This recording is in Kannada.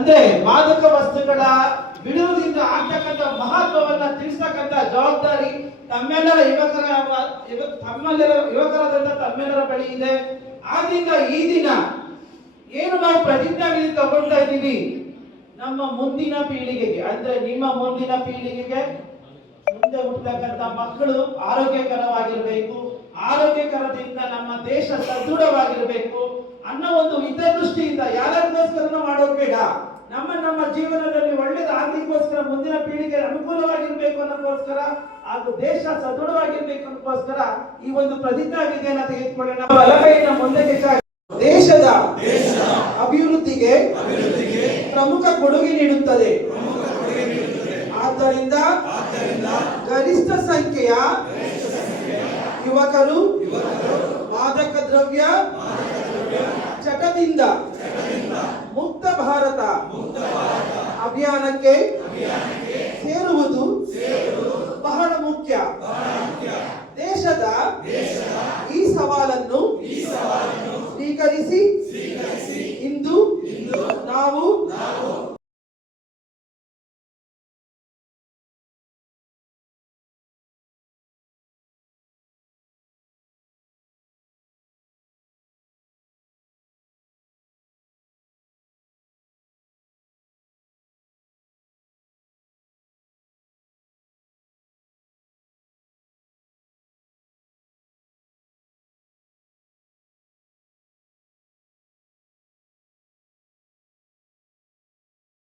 ಅಂದ್ರೆ ಮಾದಕ ವಸ್ತುಗಳ ಬಿಡುವುದರಿಂದ ಆಗ್ತಕ್ಕಂಥ ಮಹತ್ವವನ್ನ ತಿಳಿಸ್ತಕ್ಕಂಥ ಜವಾಬ್ದಾರಿ ಯುವಕರಾದಂತಹ ತಮ್ಮೆಲ್ಲರ ಬಳಿ ಇದೆ. ಆದ್ರಿಂದ ಈ ದಿನ ಏನು ನಾವು ಪ್ರತಿಜ್ಞಾವಿಧಿ ತಗೊಳ್ತಾ ಇದ್ದೀವಿ, ನಮ್ಮ ಮುಂದಿನ ಪೀಳಿಗೆಗೆ ಅಂದ್ರೆ ನಿಮ್ಮ ಮುಂದಿನ ಪೀಳಿಗೆಗೆ ಮುಂದೆ ಹುಟ್ಟತಕ್ಕಂಥ ಮಕ್ಕಳು ಆರೋಗ್ಯಕರವಾಗಿರ್ಬೇಕು, ಆರೋಗ್ಯಕರದಿಂದ ನಮ್ಮ ದೇಶ ಸದೃಢವಾಗಿರ್ಬೇಕು ಅನ್ನೋ ಒಂದು ಹಿತದೃಷ್ಟಿಯಿಂದ ಯಾರಿಗೋಸ್ಕರ ಮಾಡೋದು ಬೇಡ, ನಮ್ಮ ಜೀವನದಲ್ಲಿ ಒಳ್ಳೆಯದಾಗಲಿಕ್ಕೋಸ್ಕರ ಮುಂದಿನ ಪೀಳಿಗೆ ಅನುಕೂಲವಾಗಿರ್ಬೇಕು ಅನ್ನೋದಕ್ಕೋಸ್ಕರ ಹಾಗೂ ದೇಶ ಸದೃಢವಾಗಿರ್ಬೇಕು ಅನ್ನೋದಕ್ಕೋಸ್ಕರ ಈ ಒಂದು ಪ್ರತಿಜ್ಞಾವಿಧಿಯನ್ನು ತೆಗೆದುಕೊಳ್ಳೋಣ. ಬಲಗೈನ ಮುಂದಕ್ಕೆ ದೇಶದ ಅಭಿವೃದ್ಧಿಗೆ ಪ್ರಮುಖ ಕೊಡುಗೆ ನೀಡುತ್ತದೆ. ಆದ್ದರಿಂದ ಗರಿಷ್ಠ ಸಂಖ್ಯೆಯ ಯುವಕರು ಮಾದಕ ದ್ರವ್ಯ ಚಟದಿಂದ ಮುಕ್ತ ಭಾರತ ಅಭಿಯಾನಕ್ಕೆ ಸೇರುವುದು ಬಹಳ ಮುಖ್ಯ. ದೇಶದ